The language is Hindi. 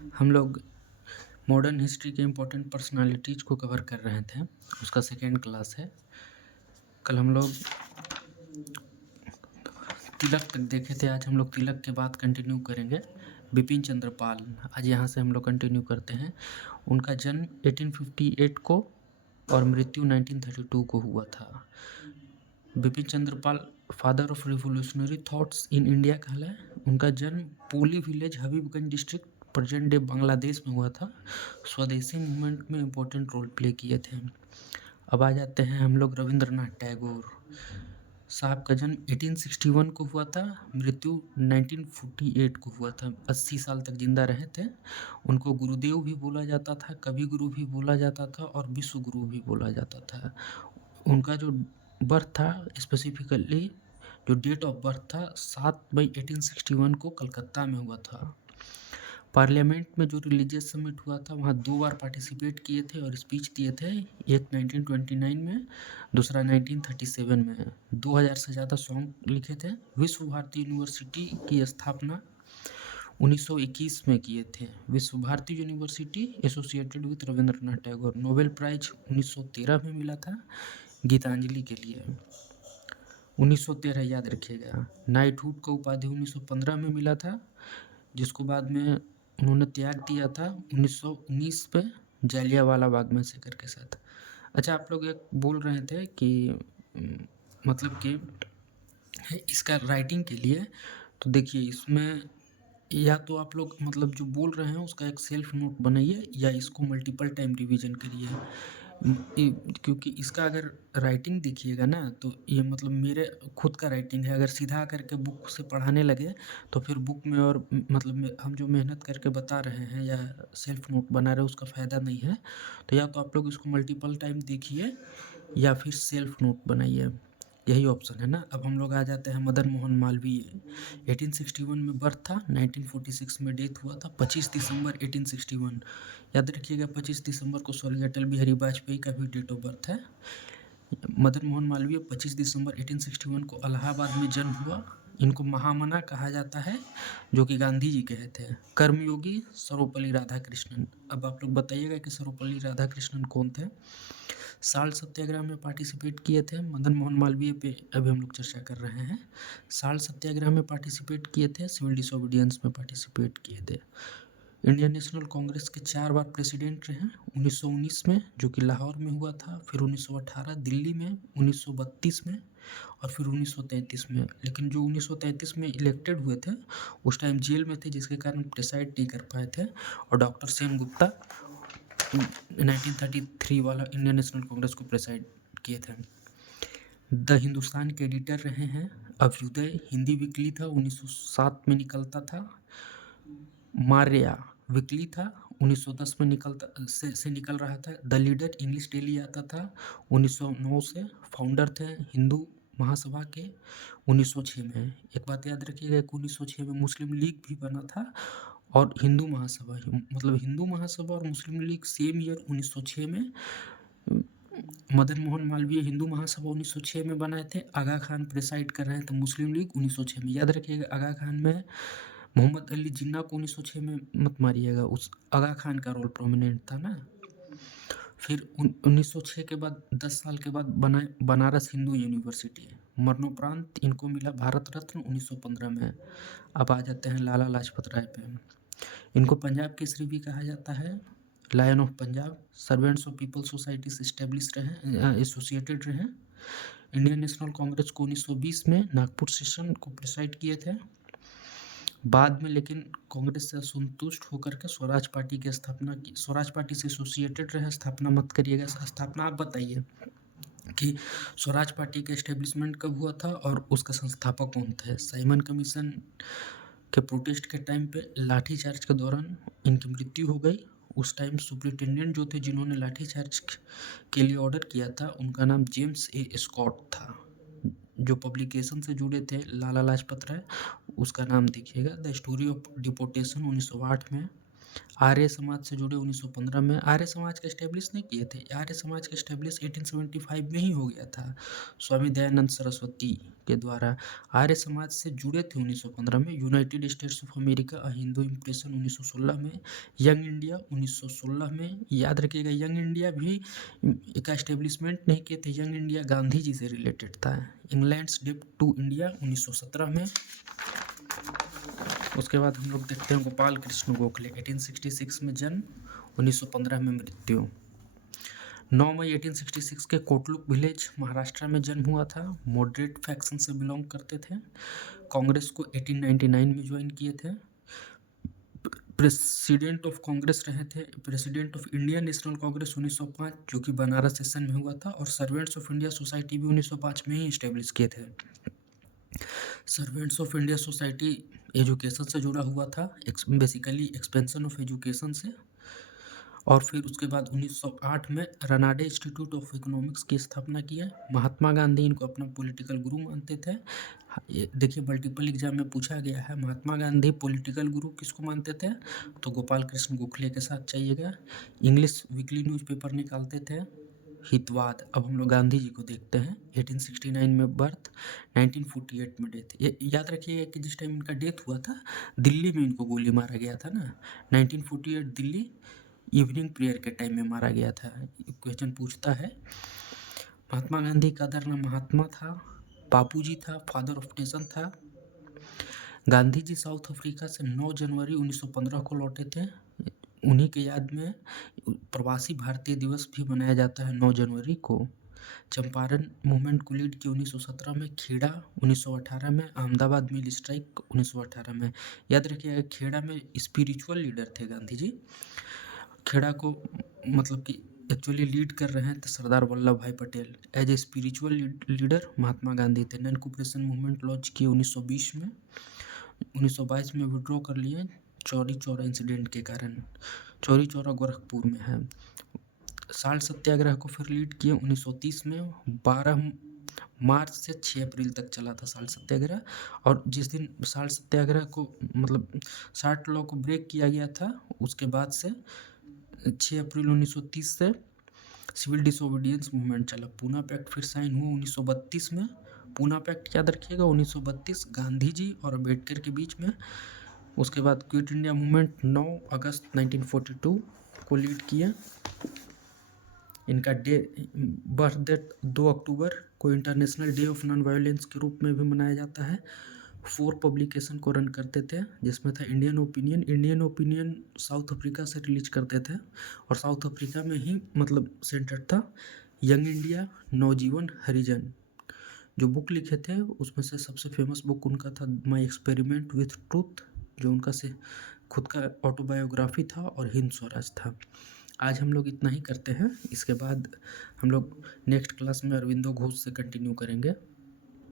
हम लोग मॉडर्न हिस्ट्री के इम्पोर्टेंट पर्सनालिटीज़ को कवर कर रहे थे। उसका सेकेंड क्लास है। कल हम लोग तिलक तक देखे थे। आज हम लोग तिलक के बाद कंटिन्यू करेंगे बिपिन चंद्र पाल। आज यहाँ से हम लोग कंटिन्यू करते हैं। उनका जन्म 1858 को और मृत्यु 1932 को हुआ था। Bipin Chandra Pal father of revolutionary thoughts in India कहलाए। उनका जन्म Poil village Habiganj district present day Bangladesh में हुआ था। स्वदेशी मूवमेंट में इम्पोर्टेंट रोल प्ले किए थे। अब आ जाते हैं हम लोग रविंद्रनाथ टैगोर साहब का जन्म 1861 को हुआ था। मृत्यु 1948 को हुआ था। 80 साल तक जिंदा रहे थे। उनको गुरुदेव भी बोला जाता था, कवि गुरु भी बोला जाता था और विश्व गुरु भी बोला जाता था। उनका जो बर्थ था, स्पेसिफिकली जो डेट ऑफ बर्थ था 7 मई 1861 को कलकत्ता में हुआ था। पार्लियामेंट में जो रिलीजियस समिट हुआ था वहाँ 2 बार पार्टिसिपेट किए थे और स्पीच दिए थे। एक 1929 में, दूसरा 1937 में। 2000 से ज़्यादा सॉन्ग लिखे थे। विश्व भारती यूनिवर्सिटी की स्थापना 1921 में किए थे। Vishwa Bharati university associated with Rabindranath Tagore. Nobel prize 1913 में मिला था गीतांजलि के लिए। 1913 याद रखिएगा। नाइटहुड का उपाधि 1915 में मिला था, जिसको बाद में उन्होंने त्याग दिया था 1919 में जालियांवाला बाग मैसेकर के साथ। अच्छा, आप लोग एक बोल रहे थे कि मतलब कि इसका राइटिंग के लिए, तो देखिए इसमें या तो आप लोग मतलब जो बोल रहे हैं उसका एक सेल्फ नोट बनाइए या इसको मल्टीपल टाइम रिवीजन करिए। क्योंकि इसका अगर राइटिंग देखिएगा ना तो ये मतलब मेरे खुद का राइटिंग है। अगर सीधा करके बुक से पढ़ाने लगे तो फिर बुक में और मतलब हम जो मेहनत करके बता रहे हैं या सेल्फ नोट बना रहे हैं उसका फ़ायदा नहीं है। तो या तो आप लोग इसको मल्टीपल टाइम देखिए या फिर सेल्फ नोट बनाइए, यही ऑप्शन है ना। अब हम लोग आ जाते हैं मदन मोहन मालवीय। 1861 में बर्थ था, 1946 में डेथ हुआ था। 25 दिसंबर 1861 याद रखिएगा। 25 दिसंबर को स्वर्गीय अटल बिहारी वाजपेयी का भी डेट ऑफ बर्थ है। मदन मोहन मालवीय 25 दिसंबर 1861 को इलाहाबाद में जन्म हुआ। इनको महामना कहा जाता है, जो कि गांधी जी कहे थे। कर्मयोगी सर्वपल्ली राधाकृष्णन। अब आप लोग बताइएगा कि सर्वपल्ली राधाकृष्णन कौन थे। साल्ट सत्याग्रह में पार्टिसिपेट किए थे। मदन मोहन मालवीय पे अभी हम लोग चर्चा कर रहे हैं। साल्ट सत्याग्रह में पार्टिसिपेट किए थे। सिविल डिसोबीडियंस में पार्टिसिपेट किए थे। इंडियन नेशनल कांग्रेस के 4 बार प्रेसिडेंट रहे। 1919 में जो कि लाहौर में हुआ था, फिर 1918 दिल्ली में, 1932 में और फिर 1933 में। लेकिन जो 1933 में इलेक्टेड हुए थे उस टाइम जेल में थे, जिसके कारण प्रेसाइड नहीं कर पाए थे। और डॉक्टर सेन गुप्ता 1933 वाला इंडियन नेशनल कांग्रेस को प्रेसाइड किए थे। द हिंदुस्तान के एडिटर रहे हैं। अभ्युदय हिंदी वीकली था, 1907 में निकलता था। मार्या वीकली था, 1910 में से निकल रहा था। द लीडर इंग्लिश डेली आता था 1909 से। फाउंडर थे हिंदू महासभा के 1906 में। एक बात याद रखिएगा कि 1906 में मुस्लिम लीग भी बना था और हिंदू महासभा, मतलब हिंदू महासभा और मुस्लिम लीग सेम ईयर 1906 में। मदन मोहन मालवीय हिंदू महासभा 1906 में बनाए थे। आगा खान प्रेसाइड कर रहे थे मुस्लिम लीग 1906 में। याद रखिएगा आगा खान में मोहम्मद अली जिन्ना को 1906 में मत मारिएगा, उस आगा खान का रोल प्रोमिनेंट था ना। फिर 1906 के बाद 10 साल के बाद बनारस हिंदू यूनिवर्सिटी। मरणोपरांत इनको मिला भारत रत्न 1915 में। अब आ जाते हैं लाला लाजपत राय पे। इनको पंजाब केसरी भी कहा जाता है, lion of Punjab. Servants of people society से एस्टेब्लिश रहे, एसोसिएटेड रहे। इंडियन नेशनल कांग्रेस को 1920 में नागपुर सेशन को प्रेसाइड किए थे। बाद में लेकिन कांग्रेस से असंतुष्ट होकर के स्वराज पार्टी की स्थापना की। स्वराज पार्टी से एसोसिएटेड रहे, स्थापना मत करिएगा। स्थापना आप बताइए कि स्वराज पार्टी का एस्टेब्लिशमेंट कब हुआ था और उसका संस्थापक कौन थे। साइमन कमीशन के प्रोटेस्ट के टाइम पे लाठीचार्ज के दौरान इनकी मृत्यु हो गई। उस टाइम सुपरिटेंडेंट जो थे जिन्होंने लाठीचार्ज के लिए ऑर्डर किया था, उनका नाम जेम्स ए स्कॉट था। जो पब्लिकेशन से जुड़े थे लाला लाजपत राय, उसका नाम देखिएगा द स्टोरी ऑफ डिपोटेशन 1908 में। आर्य समाज से जुड़े 1915 में। आर्य समाज का एस्टेब्लिश नहीं किए थे, आर्य समाज का एस्टेब्लिश 1875 में ही हो गया था स्वामी दयानंद सरस्वती के द्वारा। आर्य समाज से जुड़े थे 1915 में। United states of America a Hindu impression 1916 में। यंग इंडिया 1916 में। याद रखिएगा, यंग इंडिया भी का एस्टेब्लिशमेंट नहीं किए थे, यंग इंडिया गांधी जी से रिलेटेड था। इंग्लैंड्स डेब्ट टू इंडिया 1917 में। उसके बाद हम लोग देखते हैं गोपाल कृष्ण गोखले, 1866 में जन्म, 1915 में मृत्यु। 9 मई 1866 के कोटलुक विलेज महाराष्ट्र में जन्म हुआ था। मॉडरेट फैक्शन से बिलोंग करते थे। कांग्रेस को 1899 में ज्वाइन किए थे। प्रेसिडेंट ऑफ कांग्रेस रहे थे, president of Indian National Congress 1905, जो कि बनारस सेशन में हुआ था। और सर्वेंट्स ऑफ इंडिया सोसाइटी भी 1905 में ही इस्टेब्लिश किए थे। Servants of India society education से जुड़ा हुआ था, बेसिकली एक्सपेंशन ऑफ एजुकेशन से। और फिर उसके बाद 1908 में रनाडे इंस्टीट्यूट ऑफ इकोनॉमिक्स की स्थापना की है। महात्मा गांधी इनको अपना पॉलिटिकल गुरु मानते थे। ये देखिए, मल्टीपल एग्जाम में पूछा गया है, महात्मा गांधी पॉलिटिकल गुरु किसको मानते थे, तो गोपाल कृष्ण गोखले के साथ चाहिएगा। इंग्लिश वीकली न्यूज़पेपर निकालते थे। हितवाद। अब हम लोग गांधी जी को देखते हैं। 1869 में बर्थ, 1948 में डेथ। ये याद रखिएगा कि जिस टाइम इनका डेथ हुआ था, दिल्ली में इनको गोली मारा गया था ना। 1948 दिल्ली इवनिंग प्रेयर के टाइम में मारा गया था। क्वेश्चन पूछता है। महात्मा गांधी का अदर नाम महात्मा था, बापूजी था, फादर ऑफ नेशन था। गांधी जी साउथ अफ्रीका से 9 जनवरी 1915 को लौटे थे। उन्हीं के याद में प्रवासी भारतीय दिवस भी मनाया जाता है 9 जनवरी को। चंपारण मूवमेंट को लीड किया 1917 में। खेड़ा 1918 में। अहमदाबाद मिल स्ट्राइक 1918 में। याद रखिएगा, खेड़ा में स्पिरिचुअल लीडर थे गांधी जी। खेड़ा को मतलब कि एक्चुअली लीड कर रहे हैं तो Sardar Vallabhbhai Patel. As a spiritual leader Mahatma Gandhi थे। नॉन कोऑपरेशन मूवमेंट लॉन्च किए 1920 में। 1922 में विड्रॉ कर लिए चौरी चौरा इंसिडेंट के कारण। चौरी चौरा गोरखपुर में है। साल्ट सत्याग्रह को फिर लीड किए 1930 में। 12 मार्च से 6 अप्रैल तक चला था साल्ट सत्याग्रह। और जिस दिन साल्ट सत्याग्रह को मतलब साल्ट लॉ को ब्रेक किया गया था, उसके बाद से 6 अप्रैल 1930 से सिविल डिसोबीडियंस मूवमेंट चला। पूना पैक्ट फिर साइन हुआ 1932 में। पूना पैक्ट याद रखिएगा 1932, गांधी जी और अम्बेडकर के बीच में। उसके बाद क्विट इंडिया मूवमेंट 9 अगस्त 1942 को लीड किया। इनका बर्थ डेट 2 अक्टूबर को international day of non violence के रूप में भी मनाया जाता है। 4 पब्लिकेशन को रन करते थे, जिसमें था Indian opinion. Indian opinion south Africa से रिलीज करते थे और साउथ अफ्रीका में ही मतलब सेंटर था। यंग इंडिया, नवजीवन, हरिजन जो बुक लिखे थे, उसमें से सबसे फेमस बुक उनका था माई एक्सपेरिमेंट विथ ट्रूथ, जो उनका से खुद का ऑटोबायोग्राफी था, और हिंद स्वराज था। आज हम लोग इतना ही करते हैं। इसके बाद हम लोग नेक्स्ट क्लास में अरविंदो घोष से कंटिन्यू करेंगे।